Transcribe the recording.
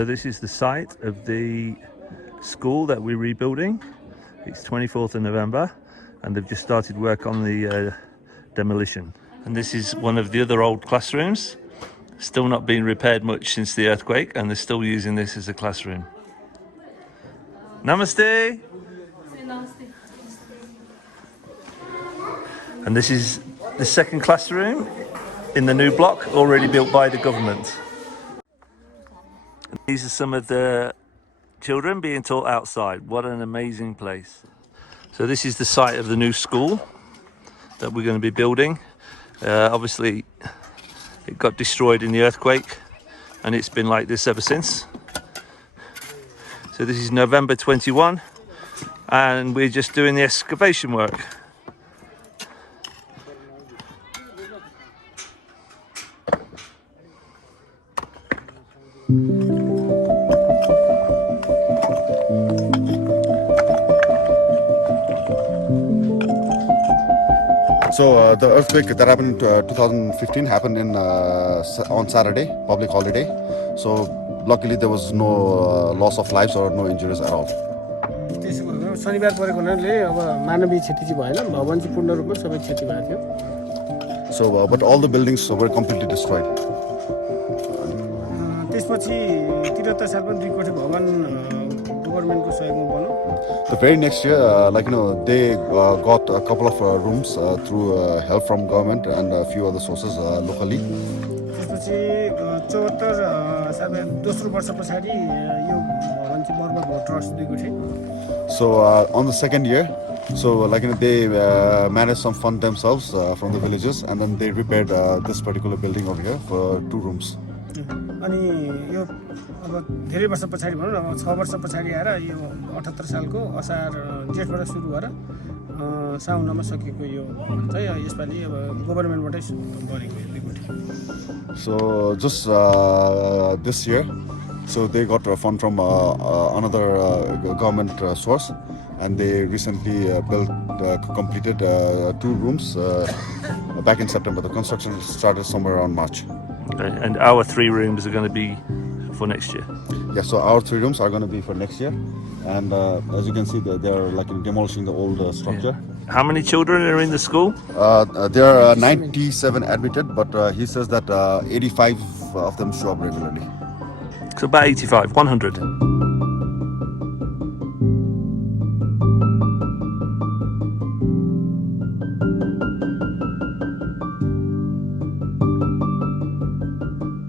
So this is the site of the school that we're rebuilding. It's 24th of November and they've just started work on the demolition. And this is one of the other old classrooms. Still not been repaired much since the earthquake, and they're still using this as a classroom. Namaste! And this is the second classroom in the new block, already built by the government. And these are some of the children being taught outside. What an amazing place. So this is the site of the new school that we're going to be building. Obviously, it got destroyed in the earthquake and it's been like this ever since. So this is November 21 and we're just doing the excavation work. So the earthquake that happened in 2015 happened on Saturday, public holiday. So luckily there was no loss of lives or no injuries at all. शनिबार परेको हुनाले अब मानवीय क्षति चाहिँ भएन, भवन चाहिँ पूर्ण रूपमा सबै क्षति भएको थियो. So but all the buildings were completely destroyed. त्यसपछि 73 सालमा दुई कोठी भवन गभर्नमेन्टको सहयोगमा बन्यो. The very next year, they got a couple of rooms through help from government and a few other sources locally. त्यसपछि 74 सालमा दोस्रो वर्ष पछाडी यो भवन चाहिँ बर्बाद भयो, ट्रस्ट दुई कोठी. So on the second year, they managed some fund themselves from the villages, and then they repaired this particular building over here for 2 rooms. अनि यो अब धेरै वर्ष पछाडी भनौँ न, अब 6 वर्ष पछाडी आएर यो 78 सालको असार जेठबाट सुरु भएर साउनमा सकेको यो चाहिँ यसपालि अब गभर्नमेन्टबाटै गरेको यो दुई कोठी. So just this year, so they got a fund from another government source, and they recently completed 2 rooms back in September. The construction started somewhere around March. Okay. And our 3 rooms are going to be for next year? Yeah, so our 3 rooms are going to be for next year. And as you can see, they are demolishing the old structure. Yeah. How many children are in the school? There are 97 admitted, but he says that 85 of them show up regularly. So about 85, 100.